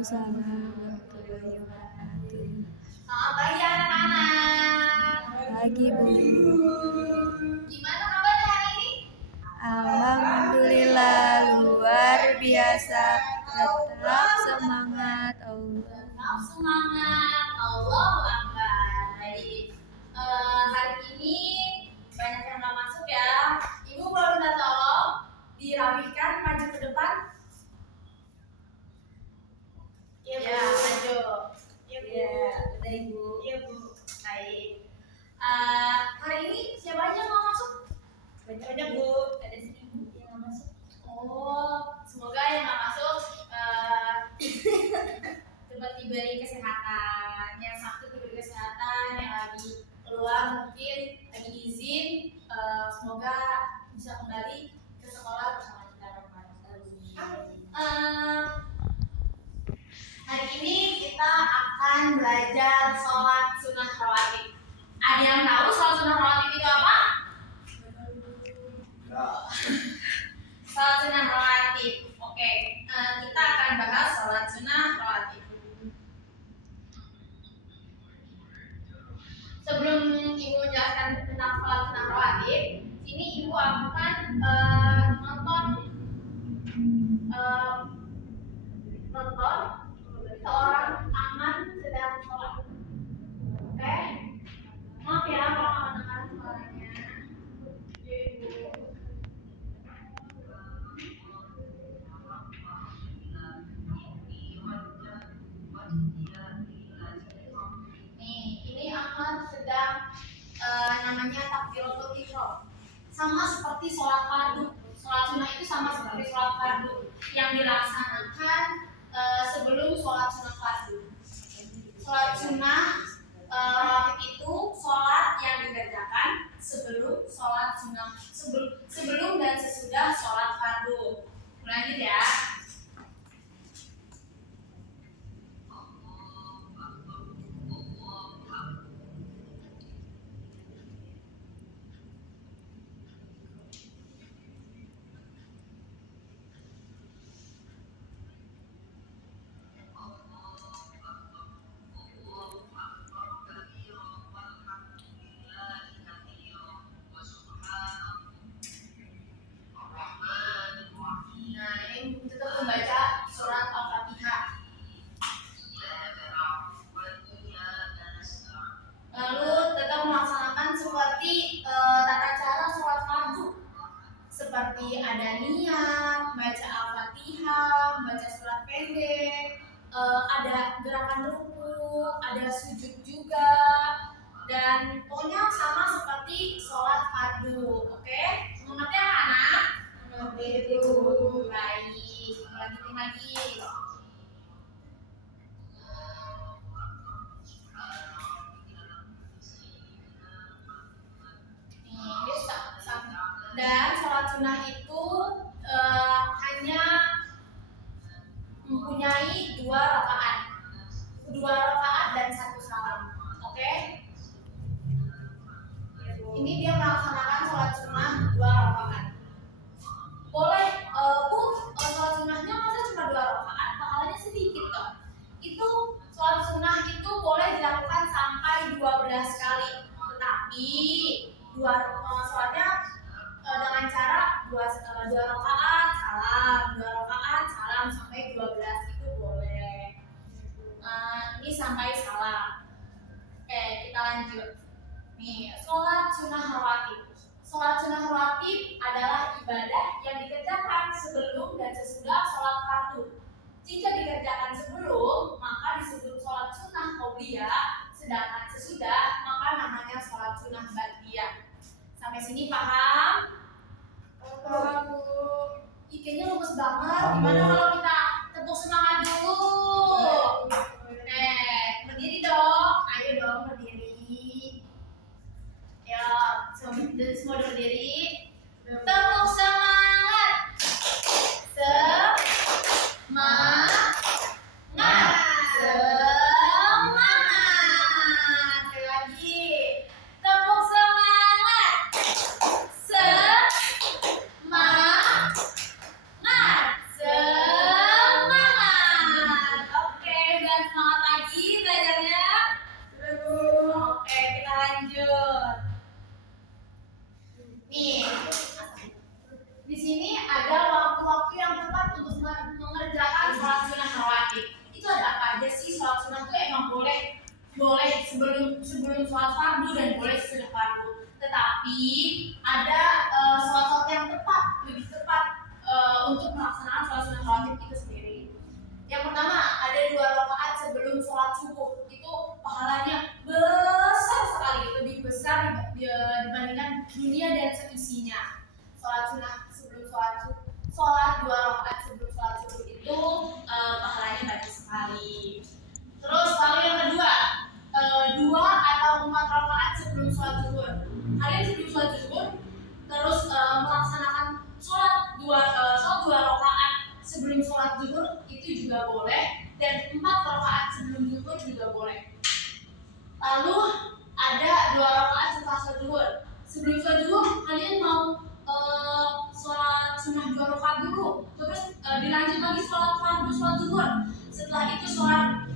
Waalaikumsalam warahmatullahi wabarakatuh. Selamat pagi anak-anak. Pagi Bu. Gimana kabarnya hari ini? Alhamdulillah luar biasa. Tetap semangat Allah. Tetap semangat. Allahu Akbar. Jadi hari ini banyak yang nggak masuk ya. Ibu boleh minta tolong dirapikan maju ke depan. Ya, maju. Ya, udah Ibu. Iya Bu. Baik. Hari ini siapa aja yang mau masuk? Banyak Bu. Ada 1.000 yang nggak masuk. Oh, semoga yang nggak masuk cepat diberi kesehatan. Yang sakit diberi kesehatan. Yang lagi keluar mungkin lagi izin, semoga bisa kembali ke sekolah bersama kita hari ini kita akan belajar sholat sunnah rawatib. Ada yang tahu sholat sunnah rawatib itu apa? Sholat sunnah rawatib. Oke, kita akan bahas sholat sunnah rawatib. Sebelum ibu menjelaskan tentang sholat sunnah rawatib, ini ibu akan nonton seorang aman sedang sholat. Oke, maaf ya kalau nggak mendengar suaranya. Nih, ini aman sedang namanya takbiratul ihram. Sama seperti sholat fardu. Sholat sunnah itu sama seperti sholat fardu yang dilaksanakan sebelum sholat sunnah fardu. Sholat sunnah itu sholat yang dikerjakan sebelum sholat sunnah, sebelum dan sesudah sholat fardu. Lanjut ya. Tetap membaca surat Al-Fatihah. Lalu tetap melaksanakan seperti tata cara sholat fardu, seperti ada niat, baca Al-Fatihah, baca surat pendek, ada gerakan ruku, ada sujud juga, dan pokoknya sama seperti sholat fardu. Oke, mengerti anak-anak? Mengerti itu. Baik, lanjutin lagi. Dan sholat sunnah itu hanya mempunyai 2 rakaat, 2 rakaat dan 1 salam. Oke? Ini dia melaksanakan sholat sunnah 2 rakaat. Boleh, Bu, sholat sunnahnya masa cuma 2 rakaat, pahalanya sedikit toh. Itu sholat sunnah itu boleh dilakukan sampai 12 kali. Tetapi sholatnya dengan cara 2 rakaat salam, 2 rakaat salam sampai 12 itu boleh. Ini sampai salam. Oke, kita lanjut. Nih, sholat sunnah rawatib. Sholat sunnah rawatib adalah ibadah yang dikerjakan sebelum dan sesudah sholat fardu. Jika dikerjakan sebelum, maka disebut sholat sunnah qobliyah, sedangkan sesudah, maka namanya sholat sunnah ba'diyah. Sampai sini paham? Paham Bu. Kayaknya lemes banget. Gimana kalau kita tepuk semangat dulu? Berdiri dong. Ayo dong berdiri. Ya, semua berdiri. Tepuk semangat. Semangat. Semangat. Sekali lagi. Tepuk semangat. Semangat. Semangat. sholat sunnah sebelum sholat 2 rakaat sebelum sholat subuh itu pahalanya banyak sekali. Terus lalu yang kedua, 2 atau 4 rakaat sebelum sholat zuhur. Kalian sebelum sholat zuhur terus melaksanakan sholat 2 rakaat sebelum sholat zuhur itu juga boleh, dan 4 rakaat sebelum zuhur juga boleh. Lalu ada 2 rakaat setelah sholat zuhur. Sebelum sholat zuhur kalian mau sholat sunnah 2 rakaat dulu, terus dilanjut lagi sholat fardu sholat zuhur. Setelah itu sholat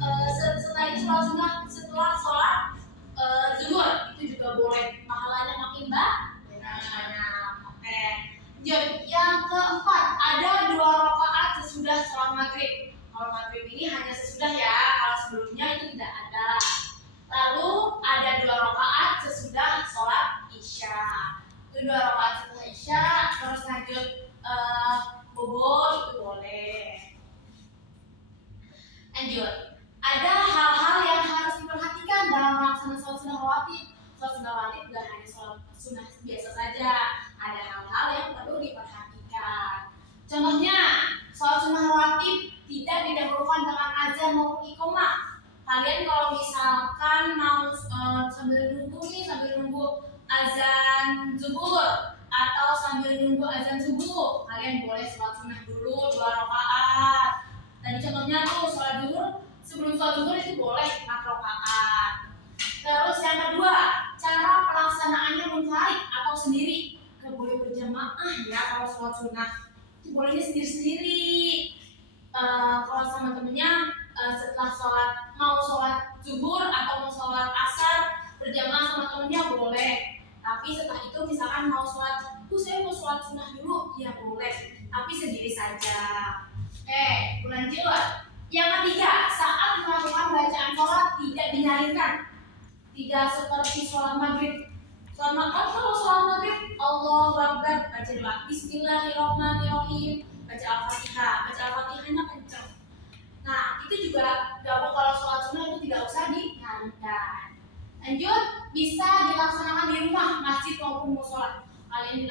sunnah setelah sholat zuhur itu juga boleh. Pahalanya makin banyak. Oke. Yang keempat, ada 2 rakaat sesudah sholat maghrib. Kalau maghrib ini hanya sesudah ya, kalau sebelumnya itu tidak ada. Lalu ada 2 rakaat sesudah sholat isya. Itu 2 rakaat setelah isya, terus lanjut bobo itu boleh. Lanjut. Ada hal-hal yang harus diperhatikan dalam melaksanakan sholat sunnah rawatib. Sholat sunnah rawatib bukan hanya sholat sunnah biasa saja. Ada hal-hal yang perlu diperhatikan. Contohnya, sholat sunnah rawatib tidak didahulukan dengan azan maupun iqamah. Kalian kalau misalkan mau sambil nunggu azan zuhur atau sambil nunggu azan subuh, kalian boleh sholat sunnah dulu 2 rakaat. Tadi contohnya tuh sholat zuhur, sebelum sholat zuhur itu boleh 4 rakaat. Terus yang kedua, cara pelaksanaannya munfarid atau sendiri. Gak boleh berjamaah ya kalau sholat sunnah. Itu bolehnya sendiri-sendiri. Kalau sama temennya setelah mau sholat zuhur atau mau sholat asar berjamaah sama temennya boleh. Tapi setelah itu misalkan mau sholat, saya mau sholat sunnah dulu, ya boleh. Tapi sendiri saja. Lanjut. Yang ketiga, saat melakukan bacaan sholat tidak dinyalirkan. Tidak seperti sholat maghrib. Kalau sholat maghrib, Allahu Akbar, baca doa Bismillahirrahmanirrahim, baca Al-Fatihah. Baca Al-Fatihahnya kenceng. Nah, itu juga kalau sholat sunnah itu tidak usah dinyalirkan. Lanjut, bisa dilaksanakan di rumah, masjid maupun musola. Kalian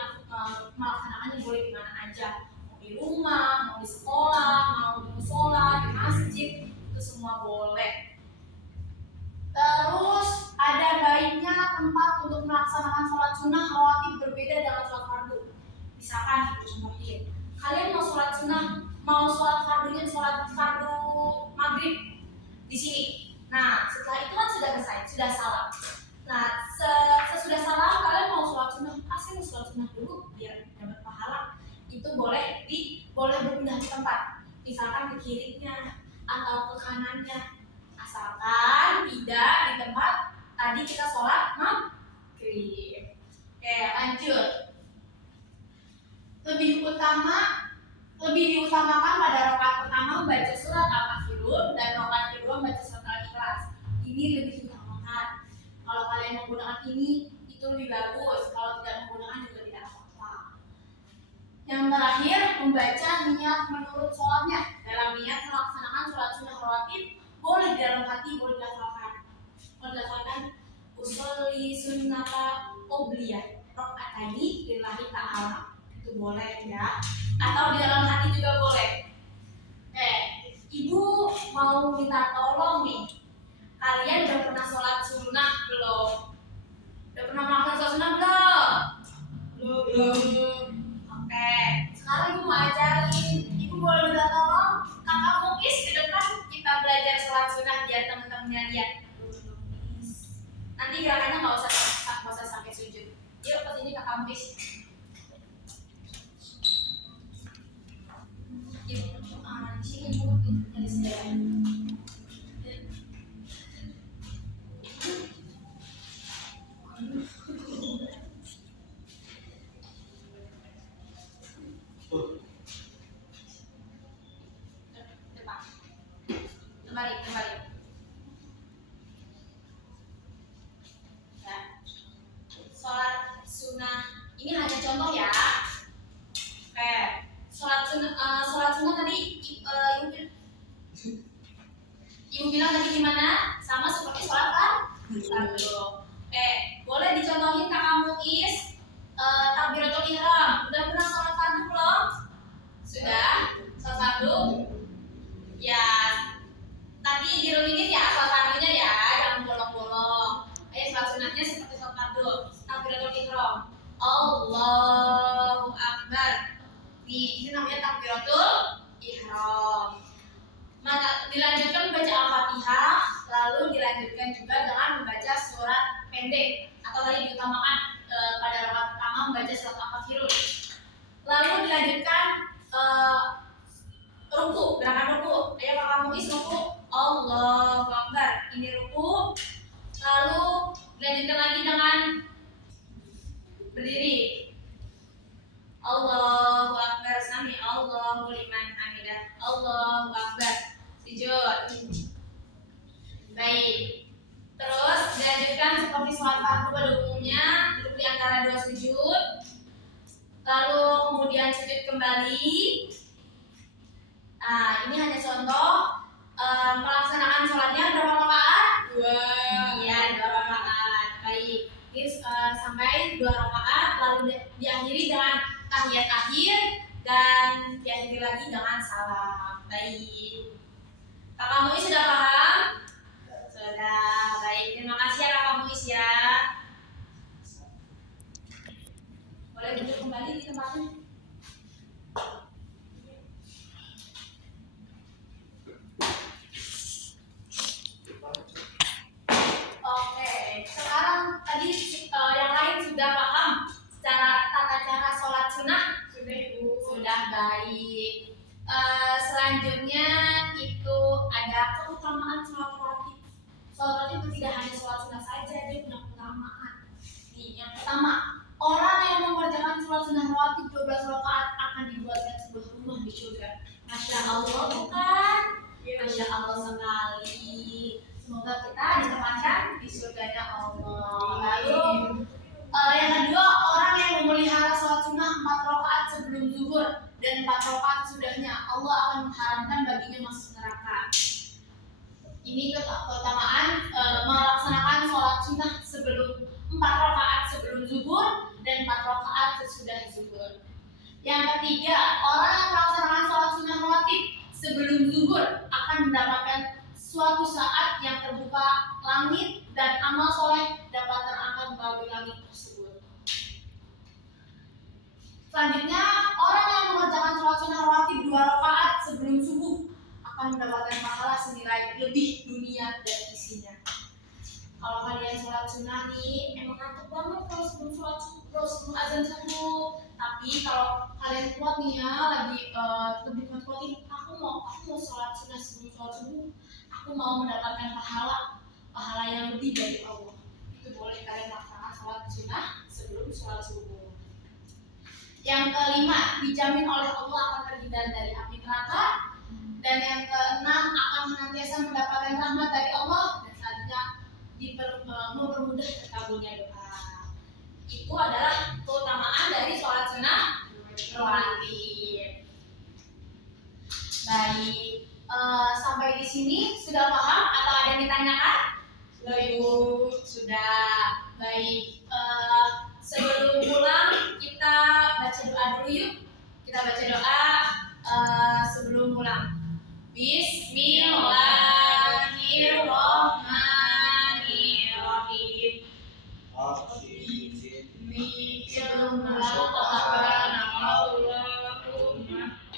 melaksanakannya boleh di mana aja. Di rumah, mau di sekolah, mau di musola, di masjid, itu semua boleh. Terus ada baiknya tempat untuk melaksanakan sholat sunnah rawatib berbeda dengan sholat fardu. Misalkan contohin, kalian mau sholat sunnah, mau sholat fardunya sholat fardu maghrib di sini. Nah, setelah itu kan sudah selesai, sudah salam. Nah, sesudah salam kalian mau sholat sunnah, pasti mau sholat sunnah dulu biar dapat pahala. Itu boleh berpindah di tempat, misalkan ke kirinya atau ke kanannya, asalkan tidak di tempat tadi kita sholat maghrib. Oke, lanjut. Lebih diutamakan pada rakaat pertama membaca surat Al-Kafirun dan rakaat kedua membaca surat Al-Ikhlas. Ini lebih diutamakan. Kalau kalian menggunakan ini itu lebih bagus. Kalau tidak menggunakan juga tidak apa-apa. Yang terakhir, membaca niat menurut sholatnya. Dalam niat melaksanakan sholat sunnah rawatib boleh di dalam hati, boleh dilafalkan. Dilafalkan usolli sunnata qobliyah rakaataini lillahi ta'ala. Itu boleh ya. Atau di dalam hati juga boleh. Ibu mau minta tolong nih. Kalian udah pernah sholat sunnah belum? Udah pernah melakukan sholat sunnah belum? Belum. Oke. Sekarang ibu mau ajarin. Ibu boleh minta tolong kakak Muiz ke depan kita belajar sholat sunnah biar teman-temannya lihat. Nanti gerakannya nggak usah sampai sujud. Yuk ke sini kakak Muiz. Di sini ibu dari sini. Kembali. Ya. Sholat sunnah ini hanya contoh ya. Sholat sunnah tadi ibu bilang tadi gimana? Sama seperti sholat fardu. Boleh dicontohin kakak Muiz takbiratul ihram. Udah Akbar. Nih, ini namanya takbiratul ihram. Maka dilanjutkan membaca Al-Fatihah, lalu dilanjutkan juga dengan membaca surat pendek atau tadi diutamakan pada rakaat pertama membaca surat Al-Kafirun. Lalu dilanjutkan ruku, gerakan ruku. Ayo kakak Muis ruku. Allahu Akbar. Ini ruku. Lalu dilanjutkan lagi dengan berdiri. Allahu Akbar. Sami Allahu liman hamidah. Allahu Akbar. Sujud. Baik. Terus dilanjutkan seperti sholat fardu pada umumnya, duduk di antara dua sujud. Lalu kemudian sujud kembali. Nah, ini hanya contoh pelaksanaan sholatnya berapa rakaat? 2. Iya, 2 rakaat. Baik. Ini sampai 2 rakaat, lalu diakhiri dengan tahiyat akhir dan diakhiri lagi dengan salam. Baik. Kakak Muis sudah paham? Sudah. Baik. Terima kasih ya Kakak Muis ya. Boleh duduk kembali di tempatnya. Oke, sekarang tadi yang lain sudah paham secara tata cara sholat sunnah? Sudah Ibu. Sudah, baik. Selanjutnya itu ada keutamaan sholat rawatib. Sholat rawatib itu tidak hanya sholat sunnah saja, dia punya keutamaan. Nih, yang pertama, orang yang mengerjakan sholat sunnah rawatib 12 rakaat akan dibuatkan sebuah rumah di surga. Masya Allah bukan? Masya Allah sekali. Semoga kita ditempatkan di surganya Allah. Lalu yang kedua, orang yang memelihara sholat sunnah 4 rakaat sebelum zuhur dan 4 rakaat sudahnya, Allah akan mengharamkan baginya masuk neraka. Ini keutamaan melaksanakan sholat sunnah sebelum 4 rakaat sebelum zuhur dan 4 rakaat sesudah zuhur. Yang ketiga, orang yang melaksanakan sholat sunnah rawatib sebelum zuhur akan mendapatkan suatu saat yang terbuka langit dan amal soleh dapat terangkat melalui langit tersebut. Selanjutnya, orang yang mengerjakan sholat sunnah rawatib 2 rakaat sebelum subuh akan mendapatkan pahala senilai lebih dunia dan isinya. Kalau kalian sholat sunnah nih, emang ngantuk banget kalau sebelum sholat subuh, sebelum azan subuh. Tapi kalau kalian kuat nih ya, lagi tetap dikuat-kuatin, aku mau sholat sunnah sebelum sholat subuh. Aku mau mendapatkan pahala yang lebih dari Allah. Itu boleh kalian laksanakan sholat sunnah sebelum sholat subuh. Yang kelima, dijamin oleh Allah akan terhindar dari api neraka. Dan yang keenam, akan senantiasa mendapatkan rahmat dari Allah. Dan selanjutnya mempermudah terkabulnya doa. Itu adalah keutamaan dari sholat sunnah rawatib. Baik. Sampai di sini sudah paham atau ada yang ditanyakan? Sudah Ibu. Sudah. Baik. Sebelum pulang kita baca doa dulu yuk. Kita baca doa sebelum pulang. Bismillahirrahmanirrahim.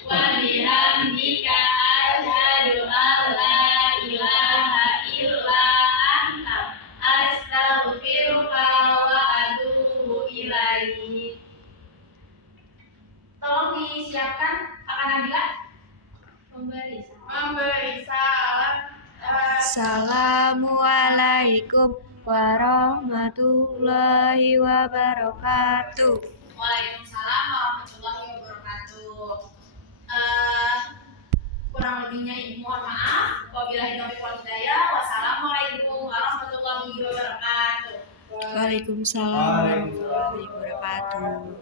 Wa bihamdika asyhadu an la ilaha illa anta astaghfiruka wa atubu ilaik. Tolong disiapkan akan Nabila memberi salam. Assalamualaikum warahmatullahi wabarakatuh. Waalaikumsalam warahmatullahi wabarakatuh. Kurang lebihnya Ibu mohon maaf. Wabillahi taufiq wal hidayah. Wassalamualaikum warahmatullahi wabarakatuh. Waalaikumsalam warahmatullahi wabarakatuh.